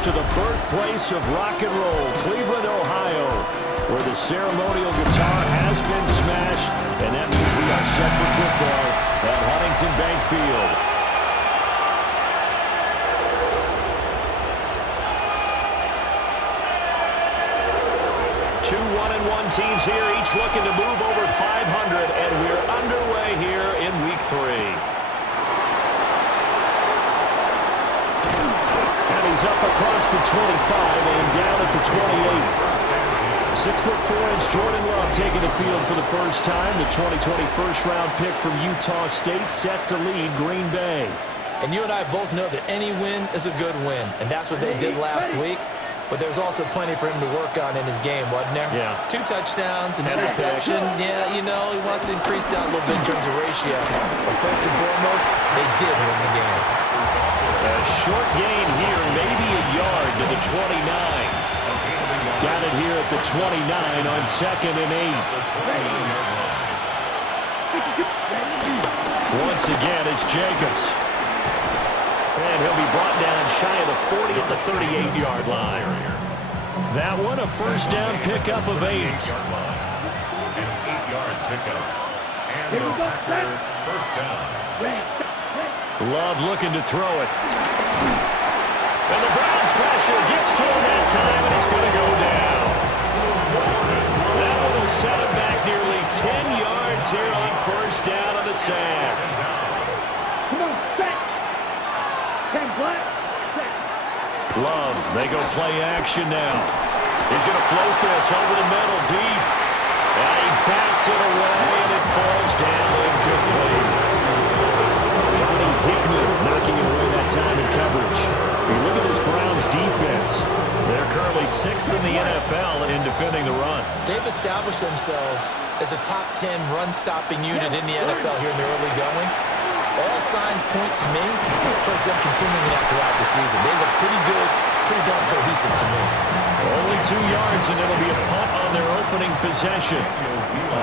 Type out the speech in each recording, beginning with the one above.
to the birthplace of rock and roll, Cleveland, Ohio, where the ceremonial guitar has been smashed, and that means we are set for football at Huntington Bank Field. Two 1-1 teams here, each looking to move over 500, and we're underway here in Week 3. He's up across the 25 and down at the 28. 6'4" Jordan Love taking the field for the first time. The 2020 first-round pick from Utah State set to lead Green Bay. And you and I both know that any win is a good win, and that's what they did last week. But there's also plenty for him to work on in his game, wasn't there? Yeah. 2 touchdowns, an interception. Yeah, you know, he wants to increase that a little bit in terms of ratio. But first and foremost, they did win the game. A short gain here, maybe a yard to the 29. Got it here at the 29 on 2nd and 8. Once again, it's Jacobs. And he'll be brought down shy of the 40 at the 38-yard line. That one, a first down pickup of 8. An 8-yard pickup. And the Packer first down. Love looking to throw it. And the Browns pressure gets to him that time, and he's going to go down. That one will set him back nearly 10 yards here on first down on the sack. Love, they go play action now. He's going to float this over the middle, deep. And he backs it away, and it falls down incomplete. Hickman knocking it away that time in coverage. Look at this Browns defense. They're currently 6th in the NFL in defending the run. They've established themselves as a top 10 run-stopping unit in the NFL here in the early going. All signs point to me towards them continuing that throughout the season. They look pretty good, pretty darn cohesive to me. Only 2 yards, and it'll be a punt on their opening possession.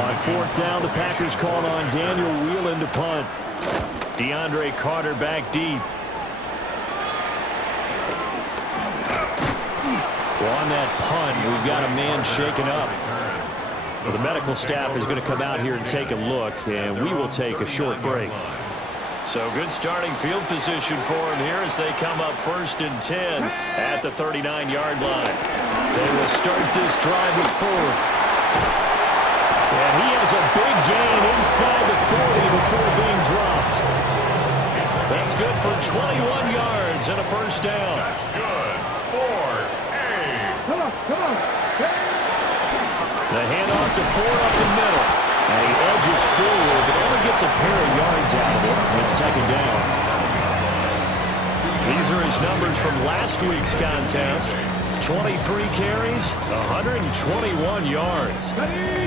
On 4th down, the Packers called on Daniel Whelan to punt. DeAndre Carter back deep. Well, on that punt, we've got a man shaken up. Well, the medical staff is going to come out here and take a look, and we will take a short break. So good starting field position for him here as they come up 1st and 10 at the 39-yard line. They will start this drive with Ford. And he has a big gain inside the 40 before being dropped. That's good for 21 yards and a first down. That's good. Ford. Hey. Come on. The handoff to Ford up the middle. And he edges forward, but only gets a pair of yards out of it with 2nd down. These are his numbers from last week's contest. 23 carries, 121 yards.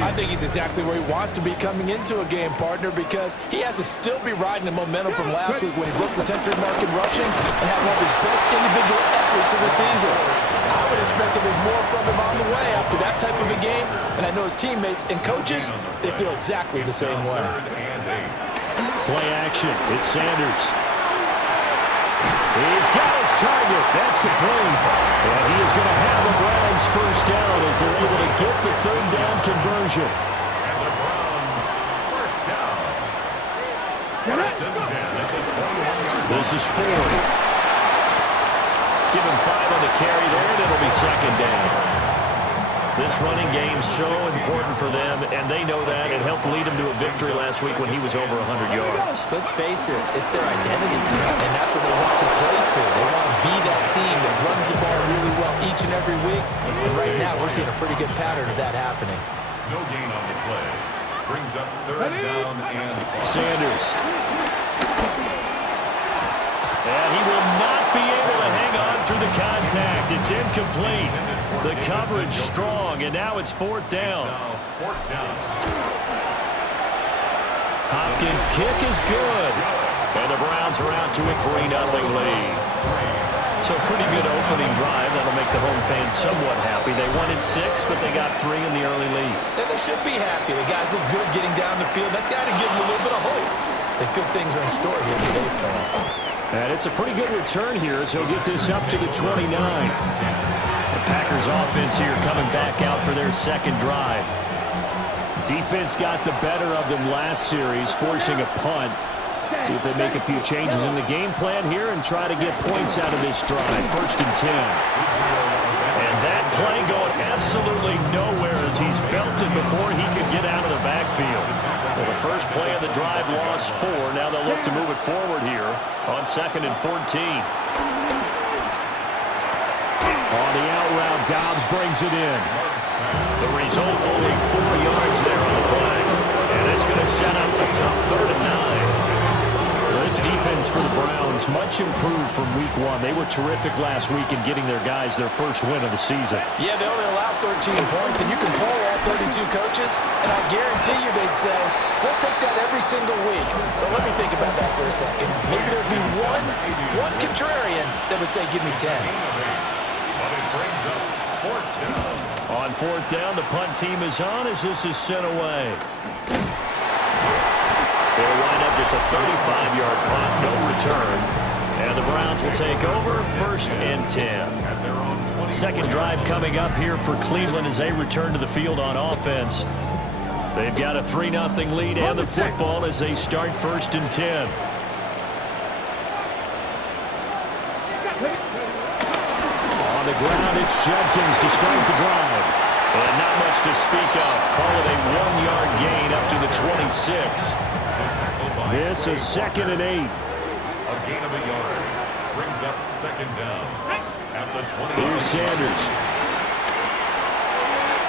I think he's exactly where he wants to be coming into a game, partner, because he has to still be riding the momentum from last week when he broke the century mark in rushing and had one of his best individual efforts of the season. I would expect that there's more from him on the way after that type of a game, and I know his teammates and coaches, they feel exactly the same way. Play action. It's Sanders. He's got his target. That's complete. And he is going to have the Browns first down as they're able to get the 3rd down conversion. And the Browns first down. 1st and 10 at the 21-yard line. This is Ford. Give him 5 on the carry there, and it'll be 2nd down. This running game's so important for them, and they know that. It helped lead them to a victory last week when he was over 100 yards. Let's face it, it's their identity, and that's what they want to play to. They want to be that team that runs the ball really well each and every week, and right now we're seeing a pretty good pattern of that happening. No gain on the play. Brings up 3rd down and 5. Sanders. And he will not be able to hang on through the contact. It's incomplete. The coverage strong, and now it's 4th down. Hopkins' kick is good. And the Browns are out to a 3-0 lead. So a pretty good opening drive. That'll make the home fans somewhat happy. They wanted 6, but they got 3 in the early lead. And they should be happy. The guys look good getting down the field. That's got to give them a little bit of hope that good things are in store here today for them. And it's a pretty good return here as he'll get this up to the 29. The Packers offense here coming back out for their second drive. Defense got the better of them last series, forcing a punt. See if they make a few changes in the game plan here and try to get points out of this drive. 1st and 10. And that play going absolutely nowhere as he's belted before he could get out of the backfield. Well, the first play of the drive lost 4. Now they'll look to move it forward here on 2nd and 14. On the out route, Dobbs brings it in. The result, only 4 yards there on the play. And it's going to set up a tough 3rd and 9. This defense for the Browns, much improved from week 1. They were terrific last week in getting their guys their first win of the season. Yeah, they only allowed 13 points, and you can poll all 32 coaches, and I guarantee you they'd say, we'll take that every single week. But let me think about that for a second. Maybe there'd be one contrarian that would say, give me 10. But it brings up 4th down. On 4th down, the punt team is on as this is sent away. They'll wind up just a 35-yard punt, no return. And the Browns will take over 1st and 10. Second drive coming up here for Cleveland as they return to the field on offense. They've got a 3-0 lead and the football as they start 1st and 10. On the ground, it's Judkins to start the drive. And not much to speak of. Call it a 1-yard gain up to the 26. This is 2nd and 8. A gain of a yard brings up 2nd down at the 20. Here's Sanders.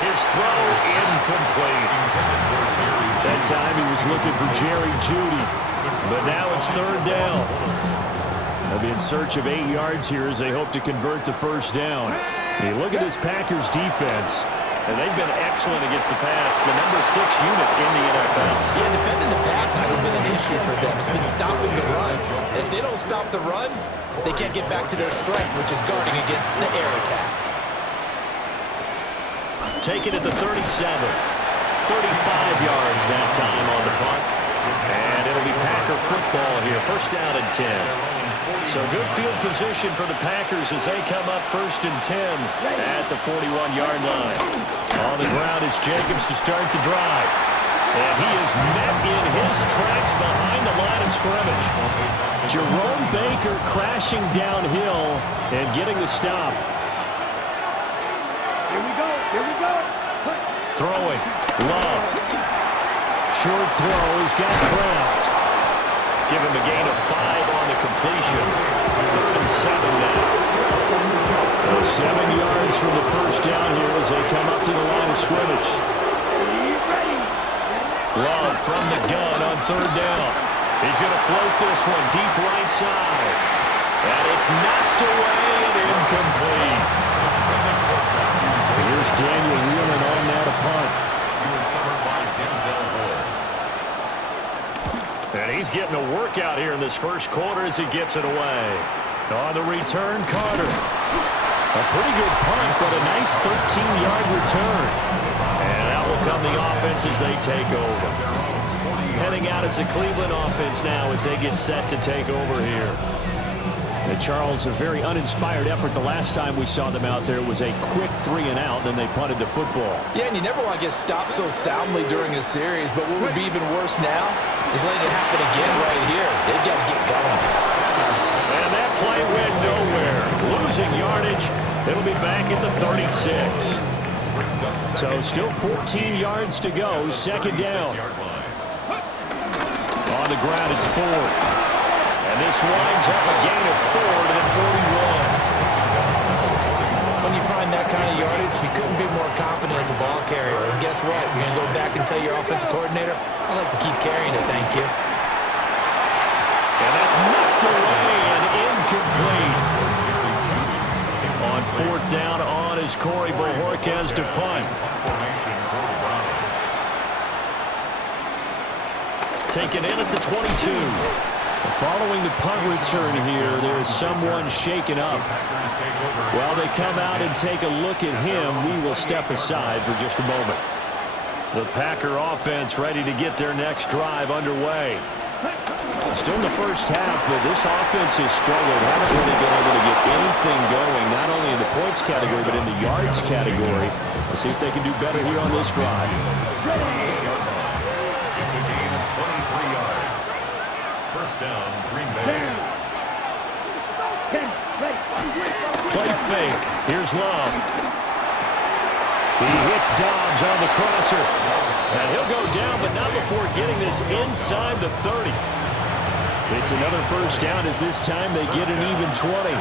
His throw incomplete. That time he was looking for Jerry Jeudy. But now it's 3rd down. They'll be in search of 8 yards here as they hope to convert the 1st down. And you look at this Packers defense. And they've been excellent against the pass, the number 6 unit in the NFL. Yeah, defending the pass hasn't been an issue for them. It's been stopping the run. If they don't stop the run, they can't get back to their strength, which is guarding against the air attack. Take it at the 37. 35 yards that time on the punt. And it'll be Packer football here. 1st down and 10. So good field position for the Packers as they come up 1st and 10 at the 41-yard line. On the ground, it's Jacobs to start the drive. And he is met in his tracks behind the line of scrimmage. Jerome Baker crashing downhill and getting the stop. Here we go. Here we go. Throwing. Love. Short throw. He's got Kraft. Give him a gain of 5 on the completion. 3rd and 7 now. So 7 yards from the 1st down here as they come up to the line of scrimmage. Love from the gun on 3rd down. He's going to float this one deep right side. And it's knocked away and incomplete. Here's Daniel Whelan on now to punt. He was covered by Denzel Ward. And he's getting a workout here in this 1st quarter as he gets it away. On the return, Carter. A pretty good punt, but a nice 13-yard return. And out will come the offense as they take over. Heading out as the Cleveland offense now as they get set to take over here. And Charles, a very uninspired effort. The last time we saw them out there was a quick 3 and out, then they punted the football. Yeah, and you never want to get stopped so soundly during a series, but what would be even worse now is letting it happen again right here. They've got to get going. And that play went nowhere. Losing yardage. It'll be back at the 36. So still 14 yards to go. 2nd down. On the ground, it's Ford. And this winds up a gain of 4 to the 41. When you find that kind of yardage, you couldn't be more confident as a ball carrier. And guess what? You're going to go back and tell your offensive coordinator, I'd like to keep carrying it, thank you. And that's knocked away and incomplete. On 4th down on is Corey Bojorquez to punt. Taken in at the 22. Following the punt return here, there is someone shaken up. While they come out and take a look at him, we will step aside for just a moment. The Packer offense ready to get their next drive underway. Still in the first half, but this offense has struggled. Haven't really been able to get anything going, not only in the points category, but in the yards category. We'll see if they can do better here on this drive. It's a gain of 23 yards. First down, Green Bay. Play fake. Here's Love. He hits Dobbs on the crosser. And he'll go down, but not before getting this inside the 30. It's another first down as this time they get an even 20.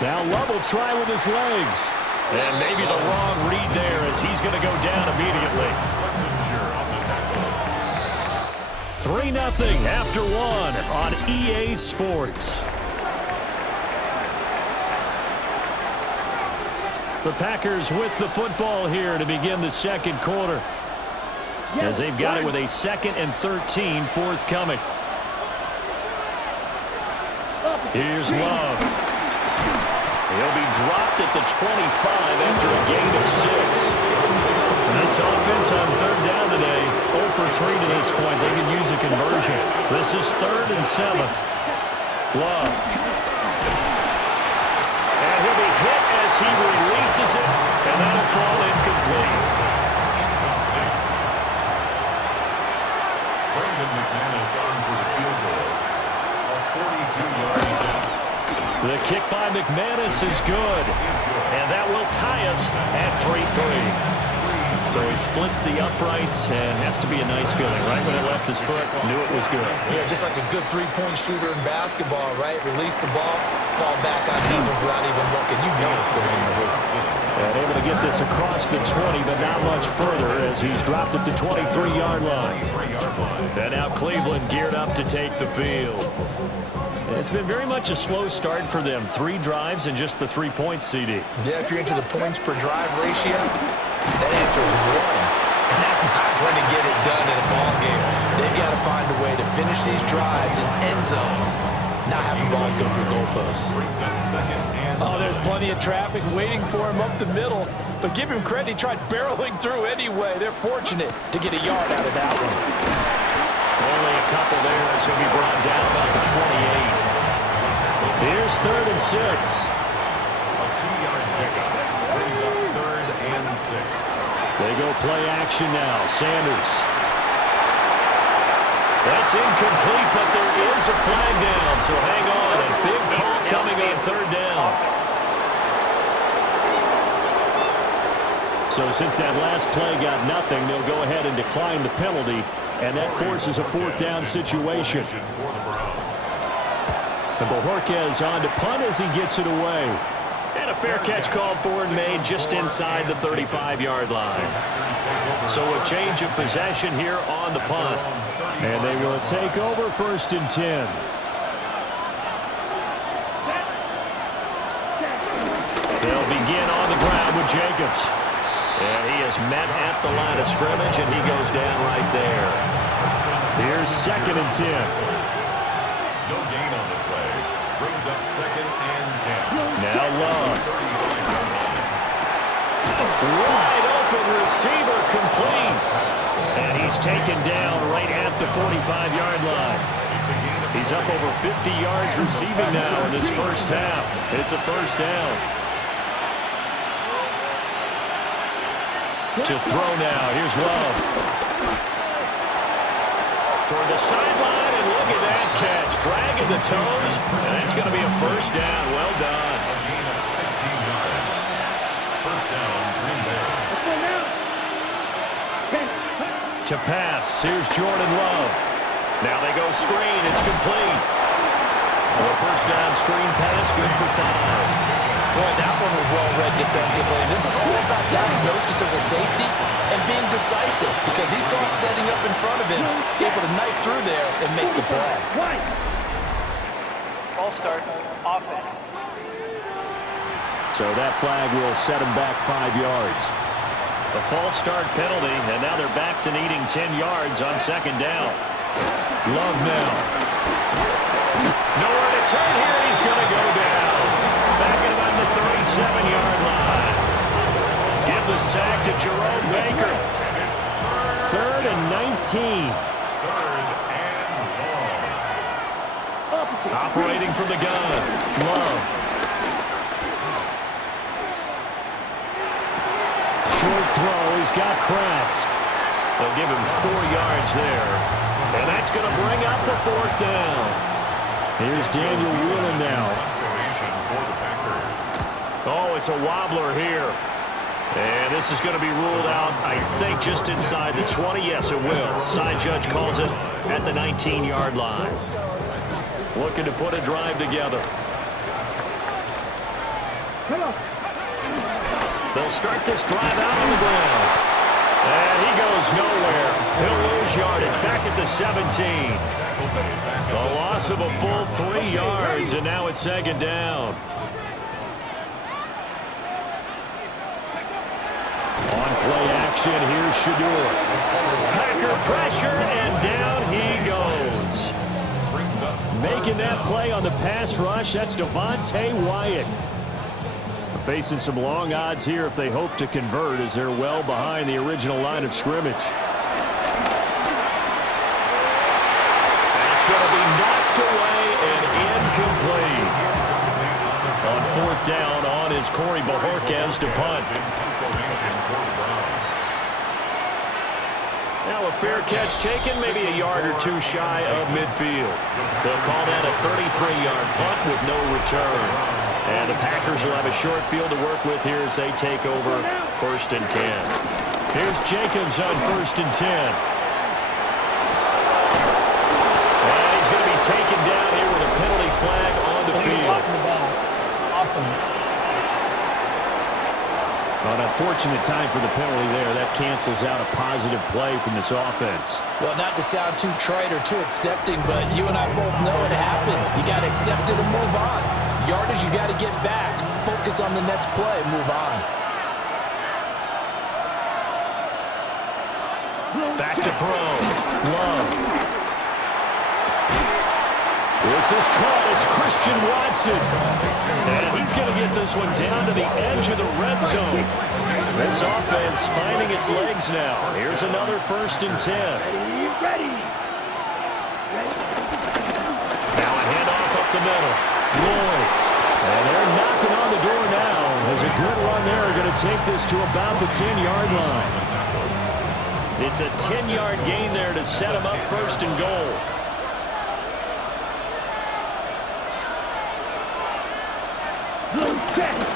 Now Love will try with his legs. And maybe the wrong read there as he's going to go down immediately. 3-0 after one on EA Sports. The Packers with the football here to begin the second quarter, as they've got it with a 2nd and 13 forthcoming. Here's Love. He'll be dropped at the 25 after a gain of 6. This offense on third down today, 0 for 3 to this point. They can use a conversion. This is 3rd and 7. Love. And he'll be hit as he releases it, and that'll fall incomplete. Brandon McManus on for the field goal. A 42-yard out. The kick by McManus is good, and that will tie us at 3-3. So he splits the uprights, and has to be a nice feeling. Right when it left his foot, knew it was good. Yeah, just like a good three-point shooter in basketball, right? Release the ball, fall back on defense without even looking. You know it's going in the hoop. And able to get this across the 20, but not much further as he's dropped at the 23-yard line. And now Cleveland geared up to take the field. It's been very much a slow start for them. 3 drives and just the 3 points, CD. Yeah, if you're into the points per drive ratio, that answer is 1. And that's not going to get it done in a ball game. They've got to find a way to finish these drives in end zones, not having balls go through goalposts. Oh, there's plenty of traffic waiting for him up the middle. But give him credit, he tried barreling through anyway. They're fortunate to get a yard out of that one. Only a couple there as he'll be brought down about the 28. Here's 3rd and 6. A 2-yard pickup brings up 3rd and 6. They go play action now. Sanders. That's incomplete, but there is a flag down, so hang on. A big call coming on 3rd down. So since that last play got nothing, they'll go ahead and decline the penalty, and that forces a 4th down situation. And Bojorquez on to punt as he gets it away. And a fair catch called for and made just inside the 35-yard line. So a change of possession here on the punt. And they will take over 1st and 10. They'll begin on the ground with Jacobs. And he is met at the line of scrimmage, and he goes down right there. Here's 2nd and 10. No gain on the play. Brings up 2nd and 10. Now Love. Wide open receiver complete. And he's taken down right at the 45-yard line. He's up over 50 yards receiving now in this first half. It's a 1st down. To throw now. Here's Love. Toward the sideline, and look at that catch. Dragging the toes, and that's going to be a 1st down. Well done. A gain of 16 yards. 1st down, Green Bay. To pass. Here's Jordan Love. Now they go screen. It's complete. A 1st down screen pass, good for 5. Boy, that one was well read defensively. And this is all about diagnosis as a safety and being decisive, because he saw it setting up in front of him, able to knife through there and make the play. Ball start, offense. So that flag will set him back 5 yards. A false start penalty, and now they're back to needing 10 yards on 2nd down. Love now. Nowhere to turn here. He's going to go down. Back at about the 37-yard line. Give the sack to Jerome Baker. 3rd and 19. Operating from the gun. Love. Short throw. He's got Kraft. They'll give him 4 yards there. And that's going to bring up the 4th down. Here's Daniel Whelan now. Oh, it's a wobbler here. And this is going to be ruled out, I think, just inside the 20. Yes, it will. Side judge calls it at the 19-yard line. Looking to put a drive together. They'll start this drive out on the ground. And he goes nowhere. He'll lose yardage back at the 17. A loss of a full 3 yards, and now it's 2nd down. On play action, here's Sheduer. Packer pressure, and down he goes. Making that play on the pass rush, that's Devontae Wyatt. Facing some long odds here if they hope to convert, as they're well behind the original line of scrimmage. That's going to be knocked away and incomplete. On 4th down, on is Corey Bojorquez to punt. Now a fair catch taken, maybe a yard or 2 shy of midfield. They'll call that a 33-yard punt with no return. And the Packers will have a short field to work with here as they take over 1st and 10. Here's Jacobs on 1st and 10. And he's going to be taken down here with a penalty flag on the field. An unfortunate time for the penalty there. That cancels out a positive play from this offense. Well, not to sound too trite or too accepting, but you and I both know it happens. You got to accept it and move on. Yardage, you got to get back. Focus on the next play and move on. Back to throw. Love. This is caught. It's Christian Watson. And he's going to get this one down to the edge of the red zone. This offense finding its legs now. Here's another 1st and 10. Now a handoff up the middle. Lloyd. And they're knocking on the door now. There's a good run there. Going to take this to about the 10-yard line. It's a 10-yard gain there to set him up 1st and goal.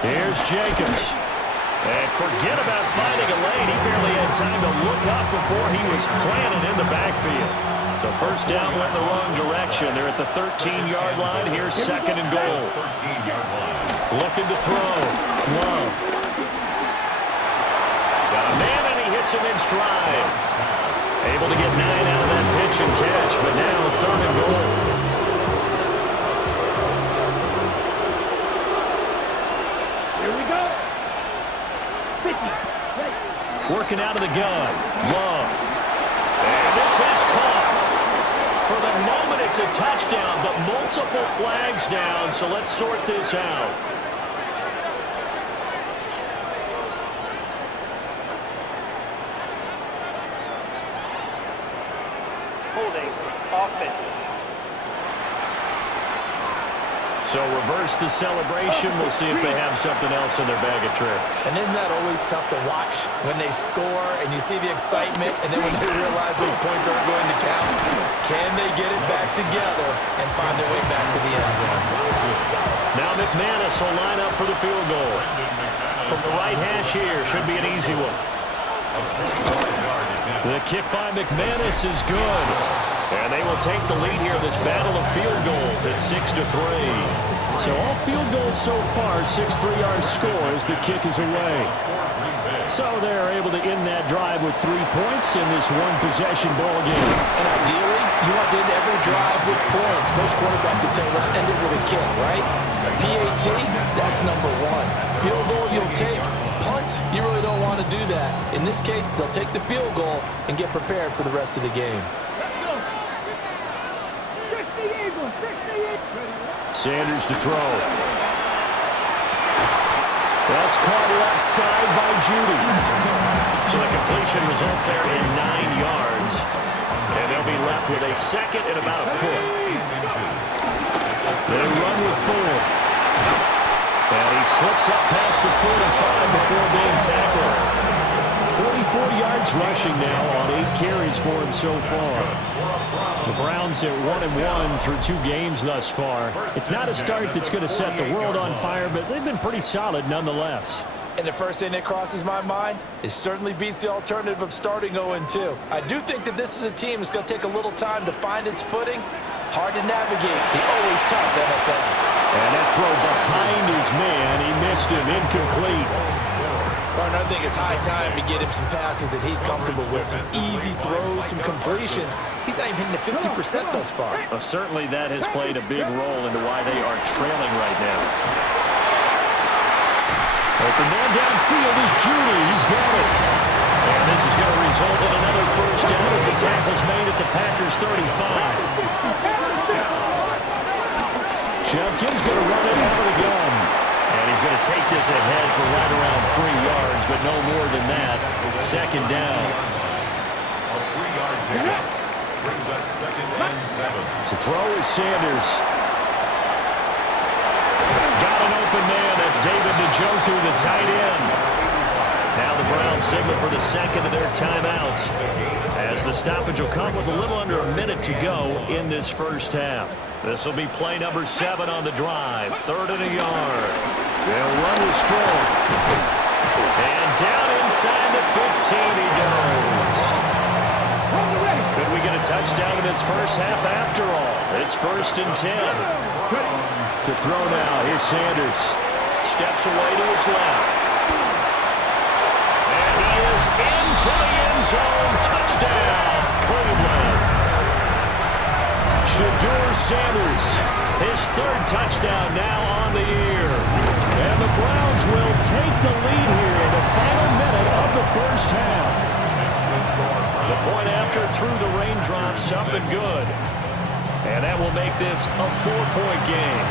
Here's Jacobs. And forget about finding a lane. He barely had time to look up before he was planted in the backfield. So 1st down went the wrong direction. They're at the 13-yard line. Here's 2nd and goal. Looking to throw. Love. Got a man, and he hits him in stride. Able to get 9 out of that pitch and catch, but now 3rd and goal. Working out of the gun. Love. And this is caught. For the moment, it's a touchdown, but multiple flags down, so let's sort this out. Holding. Offense. So reverse the celebration. We'll see if they have something else in their bag of tricks. And isn't that always tough to watch when they score and you see the excitement, and then when they realize those points aren't going to count? Can they get it back together and find their way back to the end zone? Now McManus will line up for the field goal. From the right hash here, should be an easy one. The kick by McManus is good. And they will take the lead here in this battle of field goals at 6-3. So all field goals so far, 6 3-yard scores. The kick is away. So they're able to end that drive with 3 points in this one-possession ball game. And ideally, you want to end every drive with points. Most quarterbacks will tell you, let's end it with a kick, right? PAT, that's number 1. Field goal you'll take. Punts, you really don't want to do that. In this case, they'll take the field goal and get prepared for the rest of the game. Sanders to throw. That's caught left side by Judy. So the completion results there in 9 yards. And they'll be left with a second and about a foot. They run with Ford. And he slips up past the 45 before being tackled. 44 yards rushing now on 8 carries for him so far. The Browns at 1-1 through 2 games thus far. It's not a start that's going to set the world on fire, but they've been pretty solid nonetheless. And the first thing that crosses my mind, it certainly beats the alternative of starting 0-2. I do think that this is a team that's going to take a little time to find its footing. Hard to navigate the always tough NFL. And that throw behind his man, he missed him, incomplete. Partner, I think it's high time to get him some passes that he's comfortable with, some easy throws, some completions. He's not even hitting the 50% thus far. Well, certainly that has played a big role into why they are trailing right now. Open man downfield is Judy. He's got it. And this is going to result in another first down as the tackle's made at the Packers' 35. Jenkins going to run it out of the gun. And he's going to take this ahead for right around 3 yards, but no more than that. Second down. A 3-yard pickup brings up 2nd and 7. To throw is Sanders. Got an open man. That's David Njoku, the tight end. Now the Browns signal for the second of their timeouts, as the stoppage will come with a little under a minute to go in this first half. This will be play number 7 on the drive. 3rd and a yard. They'll run with Strong. And down inside the 15 he goes. Could we get a touchdown in this first half after all? It's 1st and 10. To throw now, here's Sanders. Steps away to his left. And he is into the end zone. Touchdown, Cleveland. Sheduer Sanders, his 3rd touchdown now on the year. And the Browns will take the lead here in the final minute of the first half. The point after through the raindrops, something good. And that will make this a 4-point game.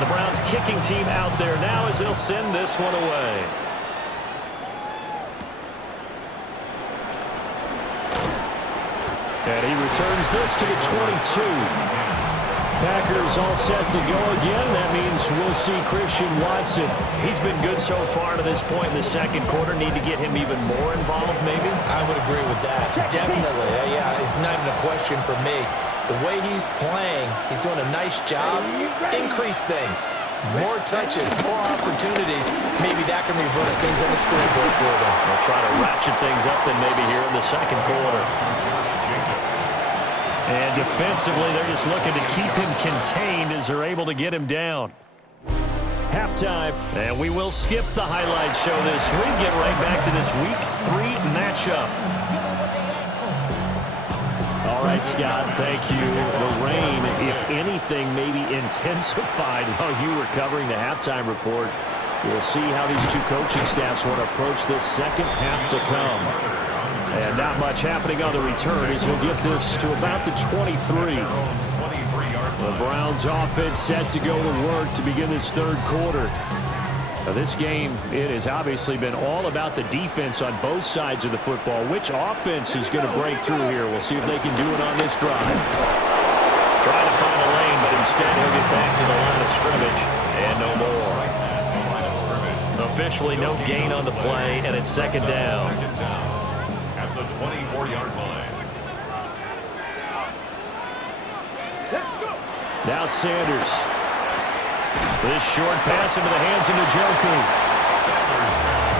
The Browns kicking team out there now as they'll send this one away. And he returns this to the 22. Packers all set to go again. That means we'll see Christian Watson. He's been good so far to this point in the second quarter. Need to get him even more involved, maybe? I would agree with that. Definitely. Yeah, it's not even a question for me. The way he's playing, he's doing a nice job. Increase things. More touches, more opportunities. Maybe that can reverse things on the scoreboard for them. They'll try to ratchet things up then maybe here in the second quarter. And defensively, they're just looking to keep him contained as they're able to get him down. Halftime, and we will skip the highlight show this week. Get right back to this Week 3 matchup. All right, Scott, thank you. The rain, if anything, maybe intensified while you were covering the halftime report. We'll see how these two coaching staffs want to approach this second half to come. And not much happening on the return as he'll get this to about the 23. The Browns offense set to go to work to begin this 3rd quarter. Now this game, it has obviously been all about the defense on both sides of the football. Which offense is going to break through here? We'll see if they can do it on this drive. Trying to find a lane, but instead he'll get back to the line of scrimmage and no more. Officially no gain on the play, and it's 2nd down. At the 24-yard line. Now Sanders. This short pass into the hands of Njoku.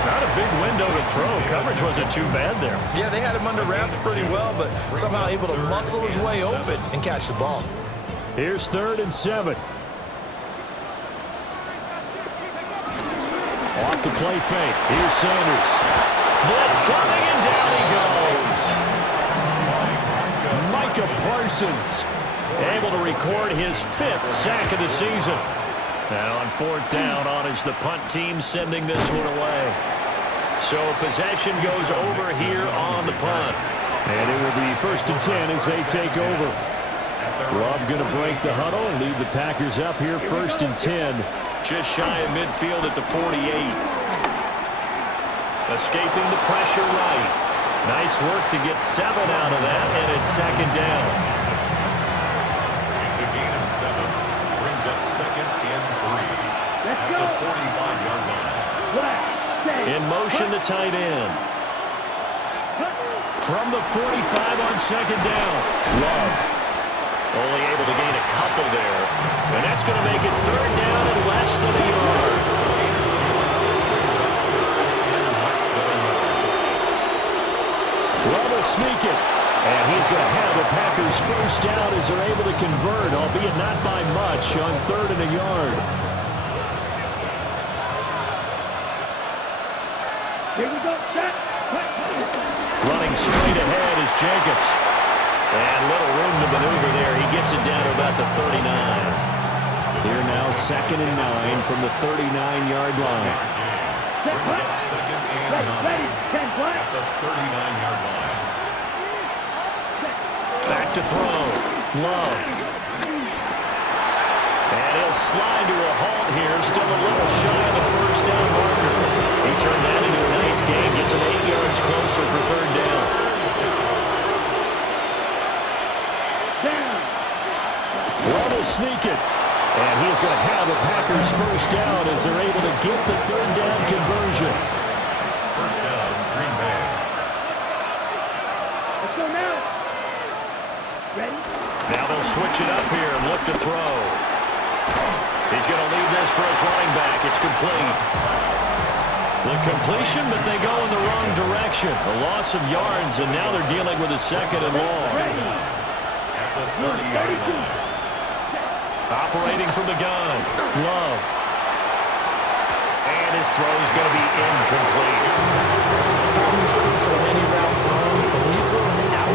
Not a big window to throw. Coverage wasn't too bad there. Yeah, they had him under wraps pretty well, but somehow able to muscle his way open and catch the ball. Here's 3rd and 7. Off the play fake. Here's Sanders. Blitz coming, and down he goes. Micah Parsons able to record his 5th sack of the season. Now on 4th down, on is the punt team sending this one away. So possession goes over here on the punt. And it will be 1st and 10 as they take over. Love going to break the huddle, lead the Packers up here 1st and 10 Just shy of midfield at the 48. Escaping the pressure right. Nice work to get 7 out of that, and it's second down. It's a gain of 7. Brings up second and 3. At the 45-yard line. In motion, the tight end. From the 45 on second down. Love. Only able to gain a couple there. And that's going to make it third down and less than a yard. Love will sneak it. And he's going to have the Packers first down as they're able to convert, albeit not by much, on third and a yard. Here we go, set. Running straight ahead is Jacobs. And little room to maneuver there. He gets it down to about the 39. Here now, second and 9 from the 39-yard line. Brings up second and 9. At the 39-yard line. Back to throw. Love. And he'll slide to a halt here. Still a little shy of the first down marker. He turned that into a nice gain. Gets him 8 yards closer for third down. Love will sneak it. And he's going to have the Packers first down as they're able to get the third down conversion. First down, Green Bay. Let's go now. Ready? Now they'll switch it up here and look to throw. He's going to leave this for his running back. It's complete. The completion, but they go in the wrong direction. A loss of yards, and now they're dealing with a second and long. At the 30-yard line. Operating from the gun. Love. And his throw is going to be incomplete. Timing's crucial in any route thrown, but when you throw it out,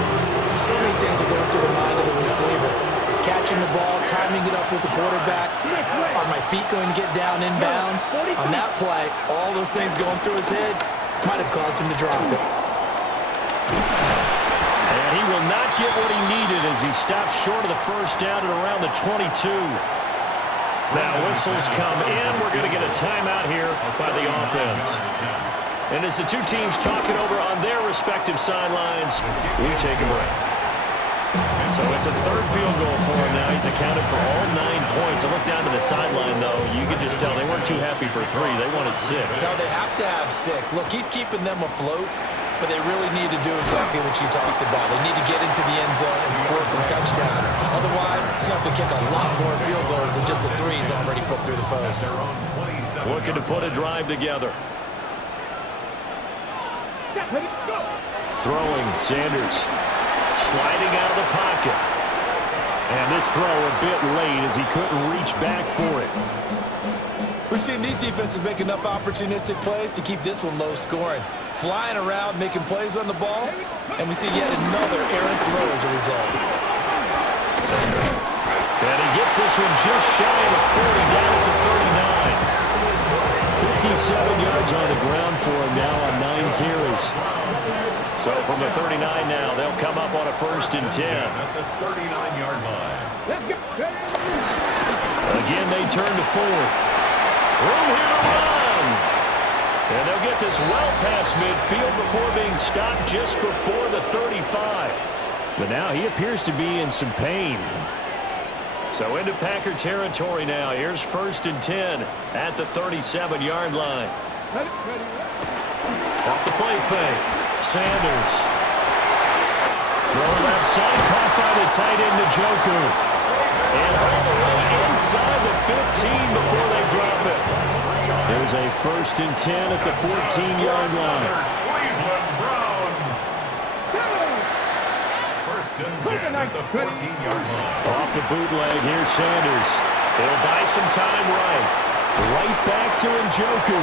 so many things are going through the mind of the receiver. Catching the ball, timing it up with the quarterback. Are my feet going to get down inbounds? On that play, all those things going through his head might have caused him to drop it. And he will not get what he needed as he stops short of the first down at around the 22. Now whistles come in. We're going to get a timeout here by the offense. And as the two teams talk it over on their respective sidelines, we take a break. So it's a third field goal for him now. He's accounted for all 9 points. I look down to the sideline, though. You could just tell they weren't too happy for 3. They wanted 6. So they have to have 6. Look, he's keeping them afloat, but they really need to do exactly what you talked about. They need to get into the end zone and score some touchdowns. Otherwise, he's going to have to kick a lot more field goals than just the 3 he's already put through the post. Looking to put a drive together. Throwing, Sanders. Sliding out of the pocket. And this throw a bit late as he couldn't reach back for it. We've seen these defenses make enough opportunistic plays to keep this one low scoring. Flying around, making plays on the ball, and we see yet another errant throw as a result. And he gets this one just shy of the 40, down at the 39. 57 yards on the ground for him now on 9 carries. So from the 39 now, they'll come up on a first and 10. At the 39-yard line. Again, they turn to Ford. Room here to run. And they'll get this well past midfield before being stopped just before the 35. But now he appears to be in some pain. So into Packer territory now. Here's first and 10 at the 37-yard line. Off the play fake. Sanders. Throw left side, caught by the tight end Njoku. And all the way inside the 15 before they drop it. There's a first and 10 at the 14-yard line. Cleveland Browns. First and 10 at the 14-yard line. Off the bootleg, here's Sanders. He'll buy some time right. Right back to Njoku.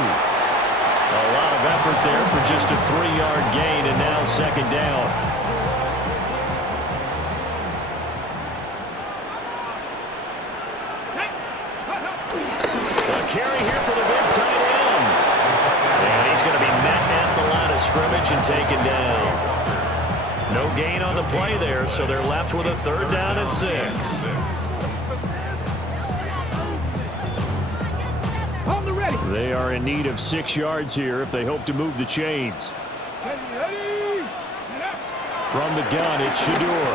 A lot of effort there for just a 3-yard gain, and now second down. A carry here for the big tight end. And he's going to be met at the line of scrimmage and taken down. No gain on the play there, so they're left with a third down and 6. They are in need of 6 yards here if they hope to move the chains. Ready. From the gun, it's Sheduer.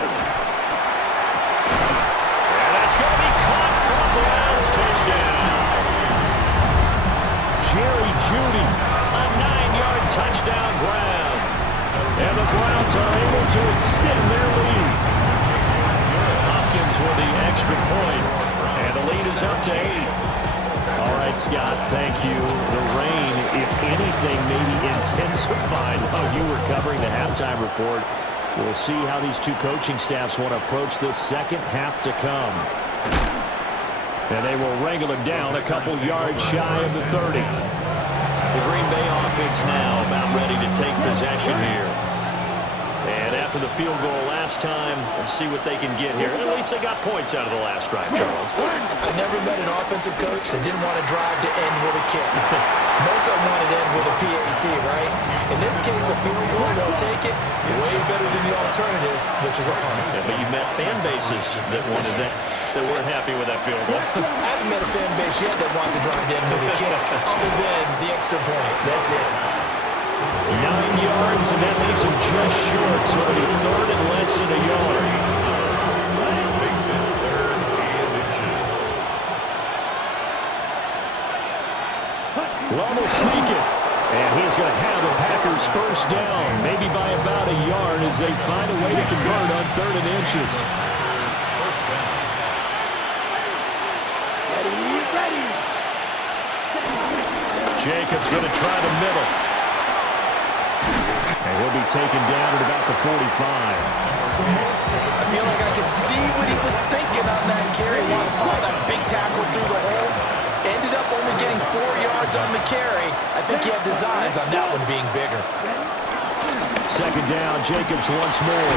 And that's going to be caught for a Browns touchdown. Jerry Jeudy, a 9-yard touchdown ground. And the Browns are able to extend their lead. Hopkins with the extra point. And the lead is up to 8. All right, Scott, thank you. The rain, if anything, maybe intensified while you were covering the halftime report. We'll see how these two coaching staffs want to approach this second half to come. And they will wrangle him down a couple yards shy of the 30. The Green Bay offense now about ready to take possession here. And after the field goal last time, we'll see what they can get here. At least they got points out of the last drive, Charles. I've never met an offensive coach that didn't want to drive to end with a kick. Most of them want to end with a PAT, right? In this case, a field goal, they'll take it way better than the alternative, which is a punt. Yeah, but you met fan bases that wanted that weren't happy with that field goal. I haven't met a fan base yet that wants to drive to end with a kick, other than the extra point. That's it. 9 yards, and that leaves him just short, so it'll be third and less than a yard. Makes it 3rd and inches. Love will sneak it, and he's going to have the Packers first down, maybe by about a yard as they find a way to convert on 3rd and inches. First down. Ready. Jacobs going to try the middle. And he'll be taken down at about the 45. I feel like I could see what he was thinking on that carry. Wanted to follow that big tackle through the hole. Ended up only getting 4 yards on the carry. I think he had designs on that one being bigger. Second down, Jacobs once more.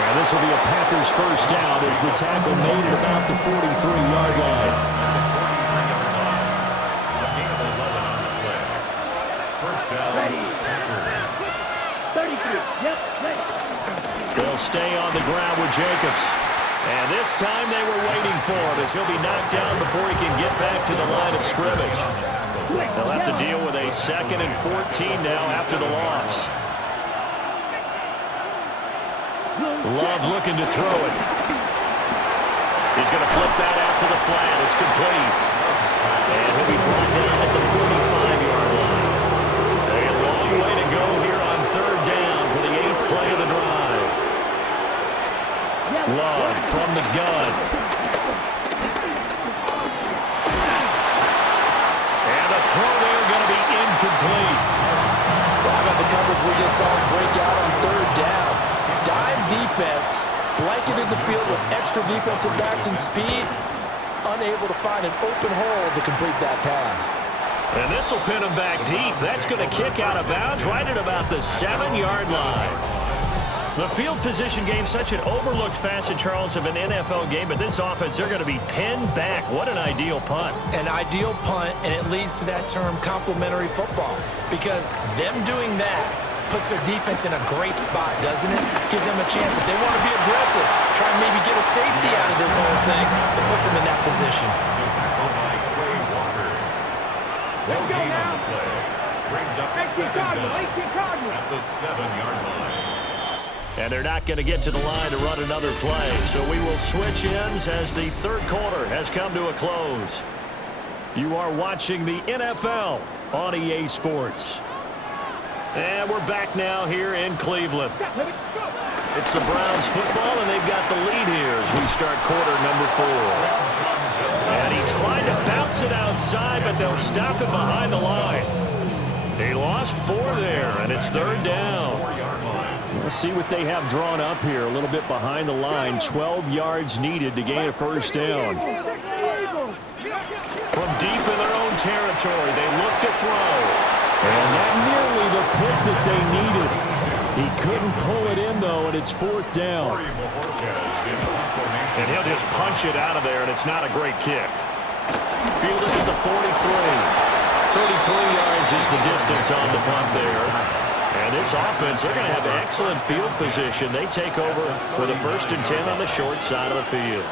And this will be a Packers first down as the tackle made at about the 43-yard line. They'll stay on the ground with Jacobs. And this time they were waiting for him as he'll be knocked down before he can get back to the line of scrimmage. They'll have to deal with a 2nd and 14 now after the loss. Love looking to throw it. He's going to flip that out to the flat. It's complete. And he'll be brought down at the 45-yard line. A long way to go here on 3rd down for the 8th play of the drive. Love from the gun. And the throw there going to be incomplete. How about the coverage we just saw break out on 3rd down? Dime defense, blanketed the field with extra defensive backs and speed, unable to find an open hole to complete that pass. And this will pin him back deep. That's going to kick out of bounds right at about the 7-yard line. The field position game, such an overlooked facet, Charles, of an NFL game, but this offense, they're going to be pinned back. What an ideal punt. An ideal punt, and it leads to that term complementary football, because them doing that puts their defense in a great spot, doesn't it? Gives them a chance, if they want to be aggressive, try and maybe get a safety out of this whole thing. It puts them in that position. No gain on the play. Brings up 2nd down at the 7-yard line. And they're not going to get to the line to run another play. So we will switch ends as the 3rd quarter has come to a close. You are watching the NFL on EA Sports. And we're back now here in Cleveland. It's the Browns football, and they've got the lead here as we start quarter number 4. And he tried to bounce it outside, but they'll stop him behind the line. He lost 4 there, and it's 3rd down. Let's see what they have drawn up here. A little bit behind the line. 12 yards needed to gain a first down. From deep in their own territory, they look to throw. And not nearly the pick that they needed. He couldn't pull it in, though, and it's 4th down. And he'll just punch it out of there, and it's not a great kick. Fielded at the 43. 33 yards is the distance on the punt there. And this offense, they're going to have excellent field position. They take over with a 1st and 10 on the short side of the field.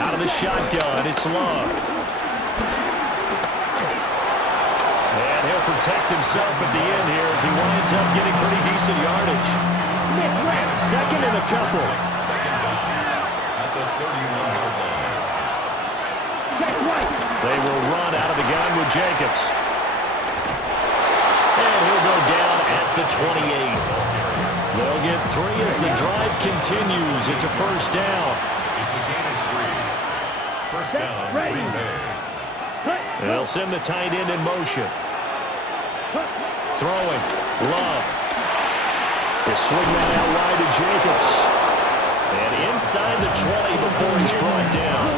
Out of the shotgun, it's Love. And he'll protect himself at the end here as he winds up getting pretty decent yardage. Second and a couple. Second down at the 31-yard line. They will run out of the gun with Jacobs. And he'll go down at the 28. They'll get 3 as the drive continues. It's a first down. It's a gain of 3. First down, Green Bay. They'll send the tight end in motion. Throwing. Love. They swing that out wide to Jacobs. And inside the 20 before he's brought down.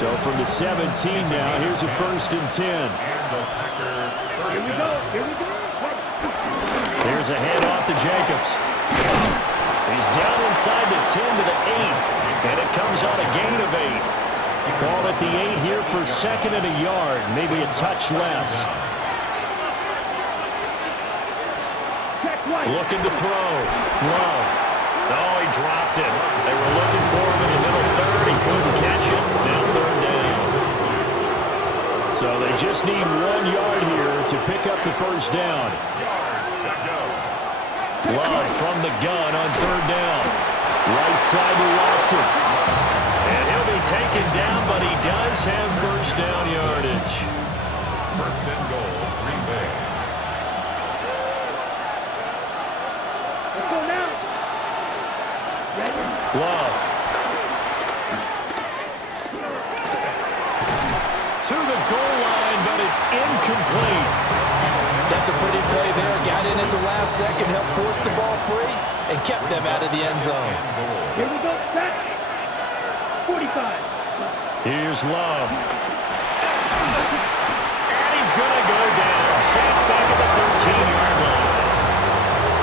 So from the 17 now, here's a first and 10. And the Packer first down. Here's a handoff to Jacobs. He's down inside the 10 to the 8. And it comes on a gain of 8. Ball at the 8 here for second and a yard. Maybe a touch less. Looking to throw. Love. Oh, he dropped it. They were looking for him in the middle third. He couldn't catch it. Now third down. So they just need 1 yard here to pick up the first down. Love from the gun on third down. Right side to Watson. And he'll be taken down, but he does have first down yardage. First and goal, Green Bay. Love. To the goal line, but it's incomplete. That's a pretty play there. Got in at the last second, helped force the ball free, and kept them out of the end zone. Here we go, set. 45. Here's Love. And he's going to go down. Sacked back at the 13-yard line.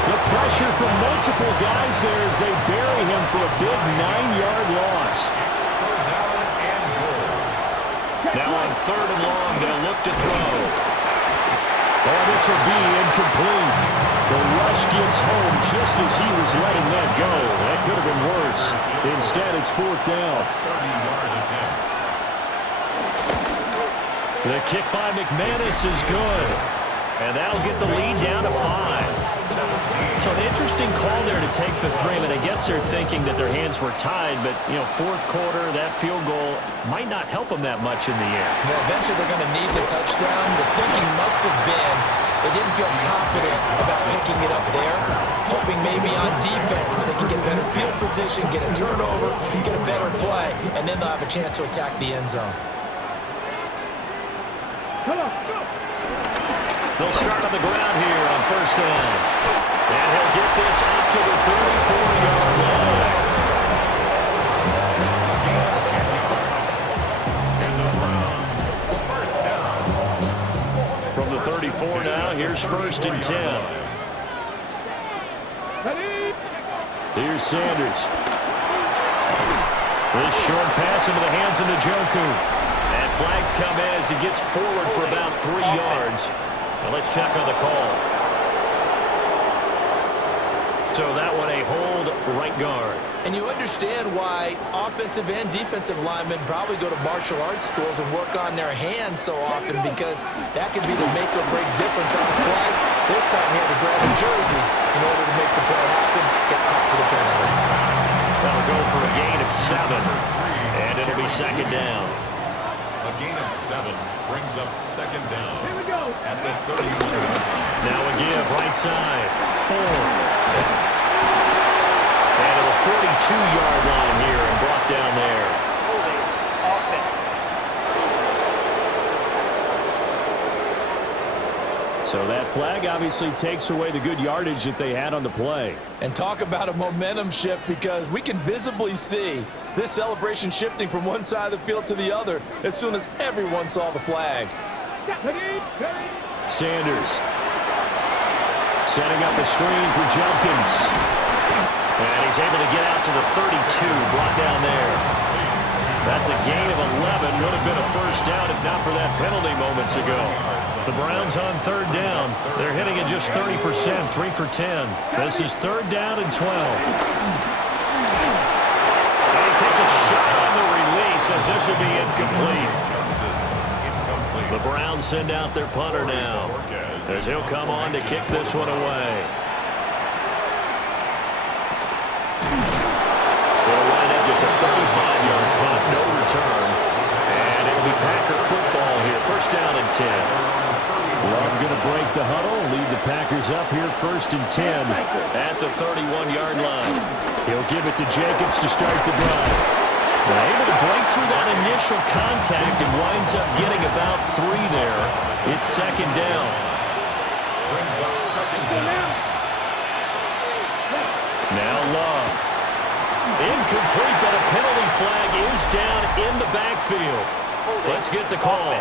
The pressure from multiple guys there as they bury him for a big 9-yard loss. Now on third and long, they'll look to throw. Oh, this will be incomplete. The rush gets home just as he was letting that go. That could have been worse. Instead, it's fourth down. 30-yard attempt. The kick by McManus is good. And that'll get the lead down to 5. So an interesting call there to take the 3. I mean, I guess they're thinking that their hands were tied, but, you know, fourth quarter, that field goal might not help them that much in the air. Yeah, eventually they're going to need the touchdown. The thinking must have been they didn't feel confident about picking it up there, hoping maybe on defense they can get better field position, get a turnover, get a better play, and then they'll have a chance to attack the end zone. Come on, go. They'll start on the ground here on first down. And he'll get this up to the 34-yard line. And the Browns first down. From the 34 now, here's first and 10. Ready? Here's Sanders. This short pass into the hands of Njoku. And flags come in as he gets forward for about 3 yards. Now let's check on the call. So that one a hold right guard. And you understand why offensive and defensive linemen probably go to martial arts schools and work on their hands so often, because that could be the make or break difference on the play. This time he had to grab a jersey in order to make the play happen. Got caught for the penalty. That'll go for a gain of 7. And it'll be second down. A gain of 7 brings up second down. Here we go. At the 31-yard line. Now a give right side. Ford. And to the 42-yard line here and brought down there. Holding. Offense. So that flag obviously takes away the good yardage that they had on the play. And talk about a momentum shift, because we can visibly see this celebration shifting from one side of the field to the other as soon as everyone saw the flag. Ready? Ready? Sanders setting up a screen for Jenkins. And he's able to get out to the 32, brought down there. That's a gain of 11. Would have been a first down if not for that penalty moments ago. The Browns on third down. They're hitting at just 30%, 3 for 10. This is third down and 12. And he takes a shot on the release as this will be incomplete. The Browns send out their punter now, as he'll come on to kick this one away. It'll wind up just a 35-yard punt, no return. And it'll be Packer football here, first down and 10. Love going to break the huddle, lead the Packers up here, first and 10 at the 31-yard line. He'll give it to Jacobs to start the drive. Able to break through that initial contact and winds up getting about 3 there. It's second down. Brings up second down. Now Love. Incomplete, but a penalty flag is down in the backfield. Let's get the call.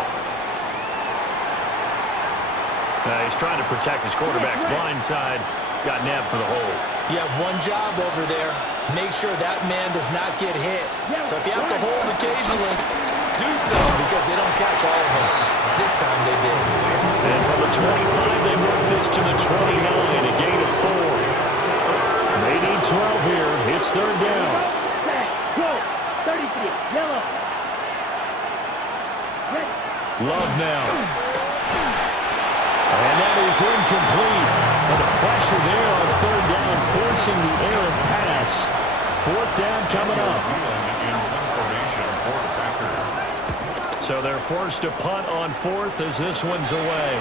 He's trying to protect his quarterback's blind side. Got nabbed for the hold. You have one job over there. Make sure that man does not get hit. So if you have to hold occasionally, do so because they don't catch all of them. This time they did. And from the 25, they work this to the 29, a gain of 4. They need 12 here. It's third down. Go. 33. Yellow. Love now. And that is incomplete. And the pressure there on third down, forcing the errant pass. Fourth down coming up. So they're forced to punt on fourth as this one's away.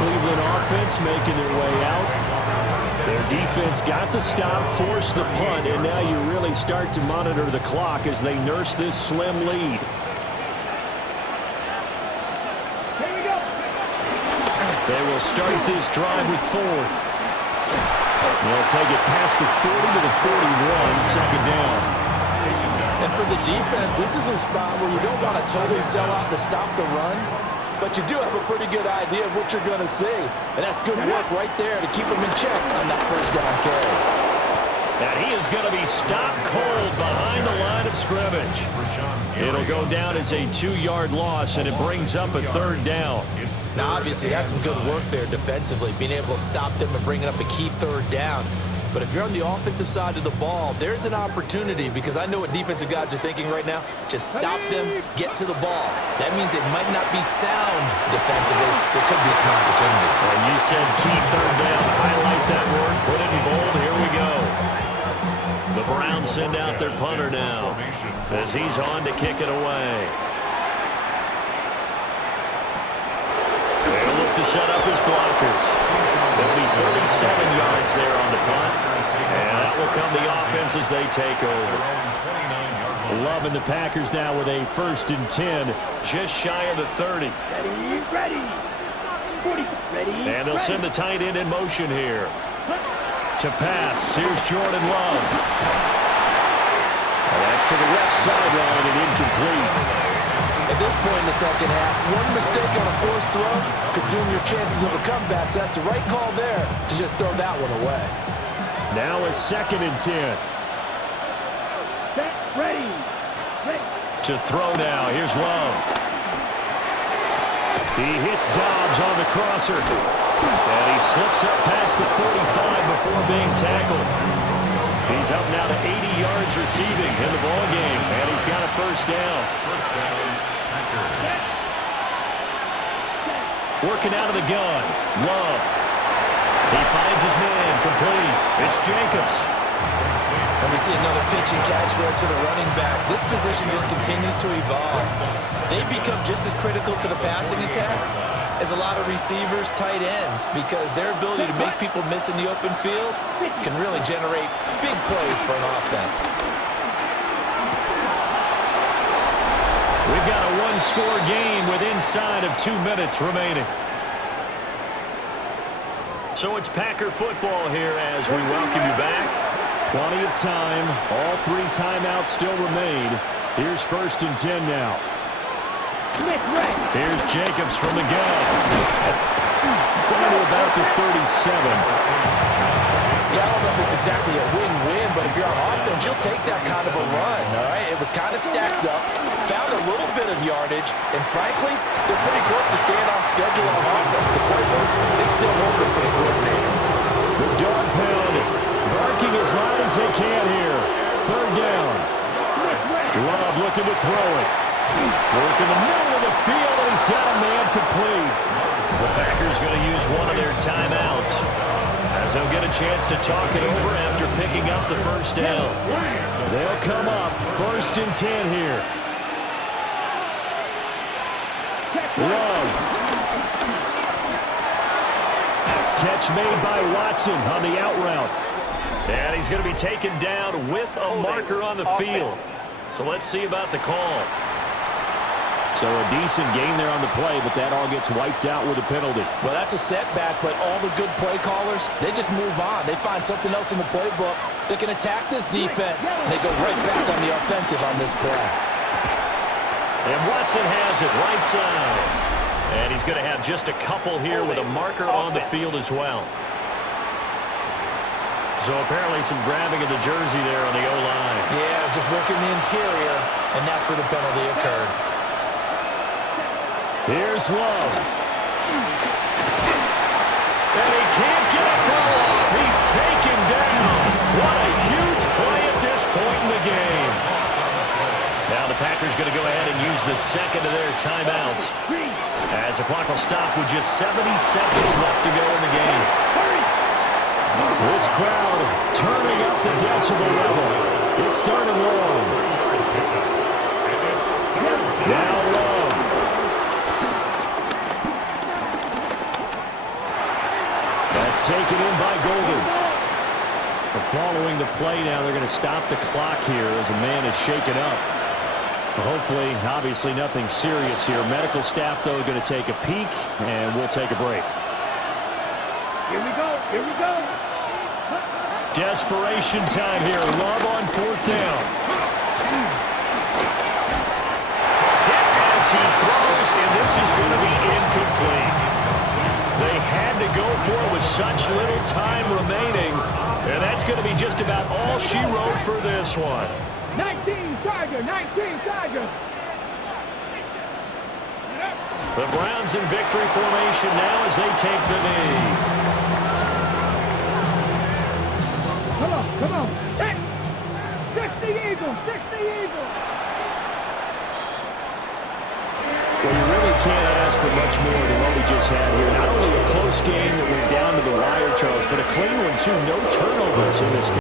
Cleveland offense making their way out. Their defense got to stop, force the punt, and now you really start to monitor the clock as they nurse this slim lead. They will start this drive with 4. They'll take it past the 40 to the 41, second down. And for the defense, this is a spot where you don't want to totally sell out to stop the run, but you do have a pretty good idea of what you're going to see. And that's good work right there to keep them in check on that first down carry. And he is going to be stopped cold behind the line of scrimmage. It'll go down as a 2-yard loss, and it brings up a third down. Now, obviously, that's some good work there defensively, being able to stop them and bringing up a key third down. But if you're on the offensive side of the ball, there's an opportunity because I know what defensive guys are thinking right now. Just stop them, get to the ball. That means it might not be sound defensively. There could be some opportunities. And you said key third down. Highlight that word. Put it in bold. Here we go. The Browns send out their punter now as he's on to kick it away. They'll look to set up his blockers. There'll be 37 yards there on the punt. And that will come the offense as they take over. Love and the Packers now with a first and 10, just shy of the 30. Ready. 40. Ready. And they'll send the tight end in motion here. To pass, here's Jordan Love. And that's to the left sideline and incomplete. At this point in the second half, one mistake on a forced throw could doom your chances of a comeback. So that's the right call there to just throw that one away. Now a second and 10. Set. Ready. To throw now, here's Love. He hits Dobbs on the crosser. And he slips up past the 45 before being tackled. He's up now to 80 yards receiving in the ballgame. And he's got a first down. Working out of the gun. Love. He finds his man complete. It's Jacobs. And we see another pitch and catch there to the running back. This position just continues to evolve. They become just as critical to the passing attack as a lot of receivers, tight ends, because their ability to make people miss in the open field can really generate big plays for an offense. We've got a one-score game with inside of 2 minutes remaining. So it's Packer football here as we welcome you back. Plenty of time. All 3 timeouts still remain. Here's first and 10 now. Here's Jacobs from the gun. Down to about the 37. Yeah, I don't know if it's exactly a win-win, but if you're on offense, you'll take that kind of a run, all right? It was kind of stacked up, found a little bit of yardage, and frankly, they're pretty close to staying on schedule on offense. The playbook is still open for the coordinator. The dog pound barking as loud as they can here. Third down. Love looking to throw it. Work in the middle of the field, and he's got a man complete. The Packers going to use one of their timeouts, as they'll get a chance to talk it over after picking up the first down. They'll come up 1st and 10 here. Love. Catch made by Watson on the out route. And he's going to be taken down with a marker on the field. So let's see about the call. So a decent gain there on the play, but that all gets wiped out with a penalty. Well, that's a setback, but all the good play callers, they just move on. They find something else in the playbook that can attack this defense, and they go right back on the offensive on this play. And Watson has it right side. And he's going to have just a couple here with a marker on the field as well. So apparently some grabbing of the jersey there on the O-line. Yeah, just working the interior, and that's where the penalty occurred. Here's Love. And he can't get a throw off. He's taken down. What a huge play at this point in the game. Now the Packers going to go ahead and use the second of their timeouts, as the clock will stop with just 70 seconds left to go in the game. This crowd turning up the decibel level. It's 3rd and long. Now Love. That's taken in by Golden. Following the play now, they're going to stop the clock here as a man is shaken up. Hopefully, obviously nothing serious here. Medical staff, though, going to take a peek, and we'll take a break. Here we go. Here we go. Desperation time here. Love on 4th down. Hit as he throws, and this is going to be incomplete. They had to go for it with such little time remaining, and that's going to be just about all she wrote for this one. 19 Charger, 19 Charger. The Browns in victory formation now as they take the knee. Come on. Fix the Eagles. Well, you really can't ask for much more than what we just had here. Not only a close game that went down to the wire, Charles, but a clean one, too. No turnovers in this game.